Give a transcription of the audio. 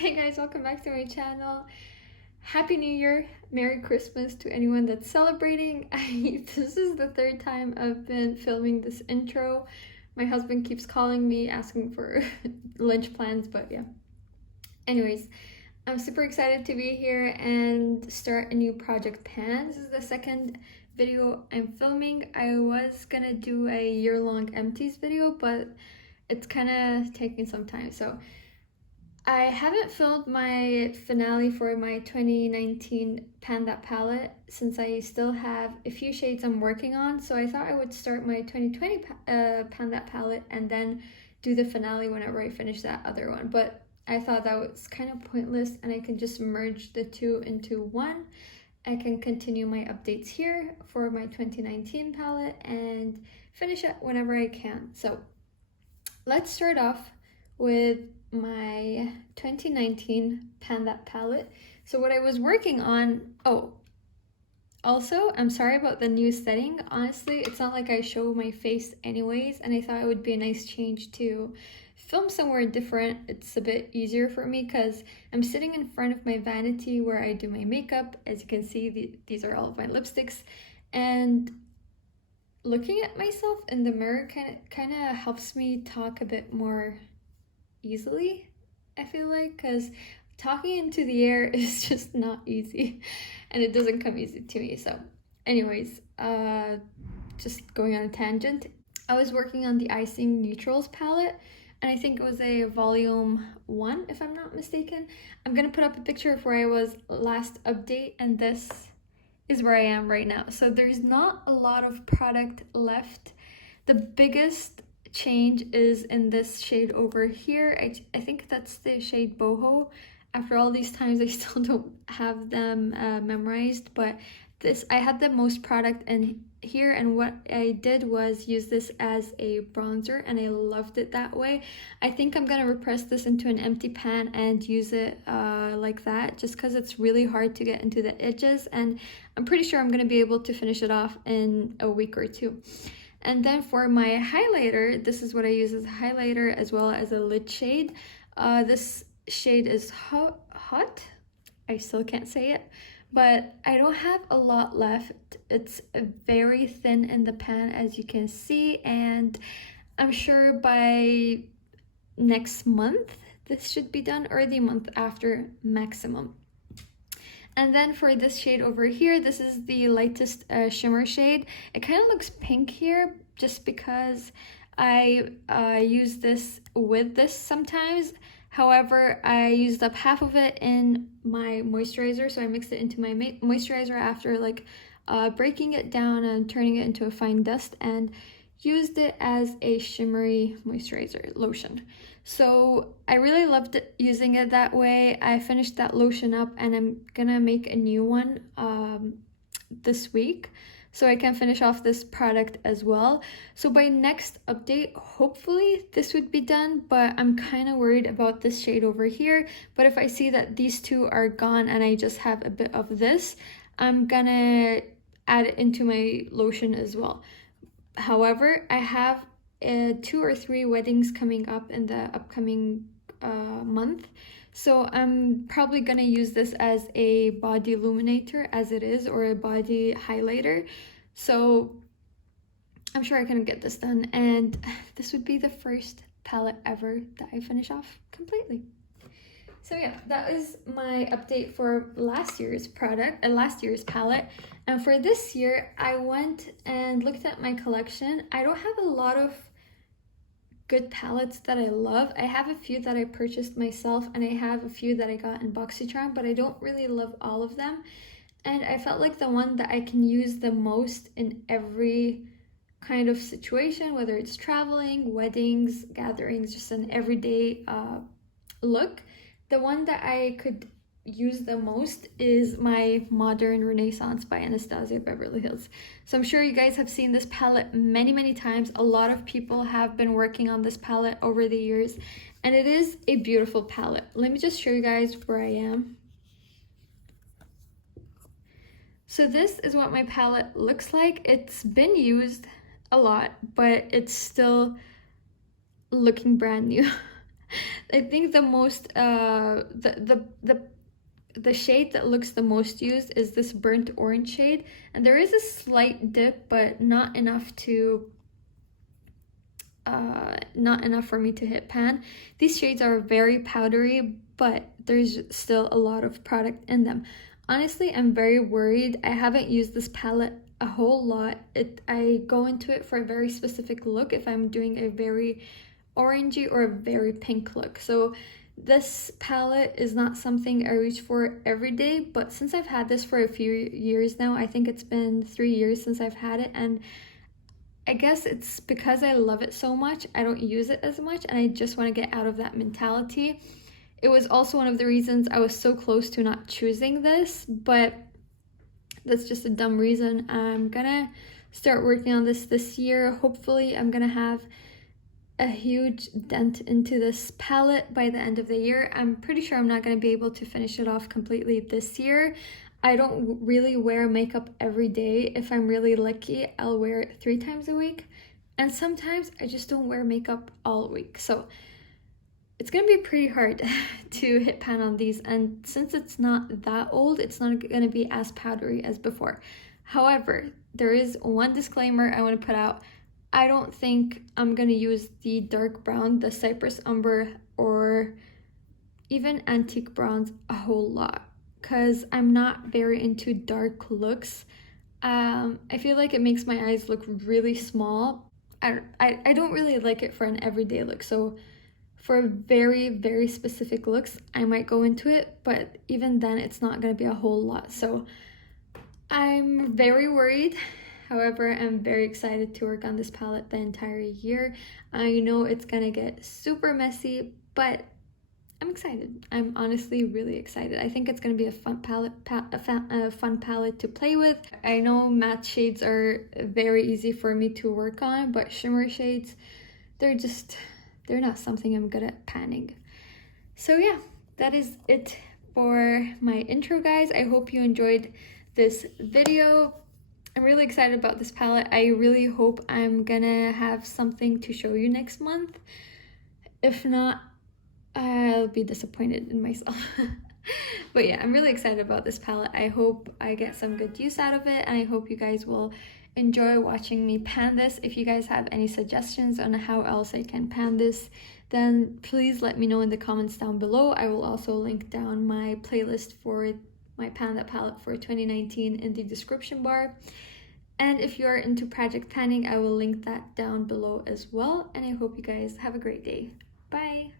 Hey guys, welcome back to my channel. Happy New Year, Merry Christmas to anyone that's celebrating. This is the third time I've been filming this intro. My husband keeps calling me asking for lunch plans, but yeah. Anyways, I'm super excited to be here and start a new project pan. This is the second video I'm filming. I was gonna do a year-long empties video, but it's kind of taking some time. So I haven't filmed my finale for my 2019 Pan That palette since I still have a few shades I'm working on, so I thought I would start my 2020 Pan That palette and then do the finale whenever I finish that other one. But I thought that was kind of pointless and I can just merge the two into one. I can continue my updates here for my 2019 palette and finish it whenever I can. So let's start off with my 2019 Pan That palette. So what I was working on, also, I'm sorry about the new setting. Honestly, it's not like I show my face anyways, and I thought it would be a nice change to film somewhere different. It's a bit easier for me because I'm sitting in front of my vanity where I do my makeup. As you can see, these are all of my lipsticks, and looking at myself in the mirror kind of helps me talk a bit more easily, I feel like, because talking into the air is just not easy and it doesn't come easy to me. So anyways, just going on a tangent, I was working on the Icing Neutrals palette and I think it was a volume 1 if I'm not mistaken. I'm gonna put up a picture of where I was last update, and this is where I am right now. So there's not a lot of product left. The biggest change is in this shade over here. I think that's the shade Boho. After all these times, I still don't have them memorized, but I had the most product in here, and what I did was use this as a bronzer and I loved it that way. I think I'm gonna repress this into an empty pan and use it like that, just because it's really hard to get into the edges, and I'm pretty sure I'm gonna be able to finish it off in a week or two. And then for my highlighter, this is what I use as a highlighter as well as a lid shade. This shade is hot. I still can't say it, but I don't have a lot left. It's very thin in the pan, as you can see, and I'm sure by next month this should be done, or the month after maximum. And then for this shade over here, this is the lightest shimmer shade. It kind of looks pink here just because I use this with this sometimes. However, I used up half of it in my moisturizer, so I mixed it into my moisturizer after like breaking it down and turning it into a fine dust, and used it as a shimmery moisturizer lotion. So I really loved using it that way. I finished that lotion up and I'm gonna make a new one this week so I can finish off this product as well. So by next update, hopefully this would be done, but I'm kind of worried about this shade over here. But if I see that these two are gone and I just have a bit of this, I'm gonna add it into my lotion as well. However, I have 2 or 3 weddings coming up in the upcoming month, so I'm probably gonna use this as a body illuminator as it is, or a body highlighter. So I'm sure I can get this done, and this would be the first palette ever that I finish off completely. So yeah, that is my update for last year's palette. And for this year, I went and looked at my collection. I don't have a lot of good palettes that I love. I have a few that I purchased myself, and I have a few that I got in BoxyCharm, but I don't really love all of them. And I felt like the one that I can use the most in every kind of situation, whether it's traveling, weddings, gatherings, just an everyday look, the one that I could use the most is my Modern Renaissance by Anastasia Beverly Hills. So I'm sure you guys have seen this palette many times. A lot of people have been working on this palette over the years, and it is a beautiful palette. Let me just show you guys where I am. So this is what my palette looks like. It's been used a lot, but it's still looking brand new. I think the most the shade that looks the most used is this burnt orange shade, and there is a slight dip, but not enough for me to hit pan. These shades are very powdery, but there's still a lot of product in them. Honestly, I'm very worried. I haven't used this palette a whole lot. I go into it for a very specific look if I'm doing a very orangey or a very pink look. So this palette is not something I reach for every day, but since I've had this for a few years now, I think it's been 3 years since I've had it, and I guess it's because I love it so much, I don't use it as much, and I just want to get out of that mentality. It was also one of the reasons I was so close to not choosing this, but that's just a dumb reason. I'm gonna start working on this year. Hopefully, I'm gonna have a huge dent into this palette by the end of the year. I'm pretty sure I'm not gonna be able to finish it off completely this year. I don't really wear makeup every day. If I'm really lucky, I'll wear it 3 times a week. And sometimes I just don't wear makeup all week. So it's gonna be pretty hard to hit pan on these. And since it's not that old, it's not gonna be as powdery as before. However, there is one disclaimer I wanna put out. I don't think I'm gonna use the dark brown, the Cypress Umber, or even antique browns a whole lot, because I'm not very into dark looks. I feel like it makes my eyes look really small. I don't really like it for an everyday look. So for very, very specific looks, I might go into it, but even then it's not gonna be a whole lot. So I'm very worried. However, I'm very excited to work on this palette the entire year. I know it's gonna get super messy, but I'm excited. I'm honestly really excited. I think it's gonna be a fun palette, a fun palette to play with. I know matte shades are very easy for me to work on, but shimmer shades, they're not something I'm good at panning. So yeah, that is it for my intro, guys. I hope you enjoyed this video. I'm really excited about this palette. I really hope I'm gonna have something to show you next month. If not, I'll be disappointed in myself. But yeah, I'm really excited about this palette. I hope I get some good use out of it, and I hope you guys will enjoy watching me pan this. If you guys have any suggestions on how else I can pan this, then please let me know in the comments down below. I will also link down my playlist for my Pan That palette for 2019 in the description bar. And if you are into project panning, I will link that down below as well. And I hope you guys have a great day. Bye!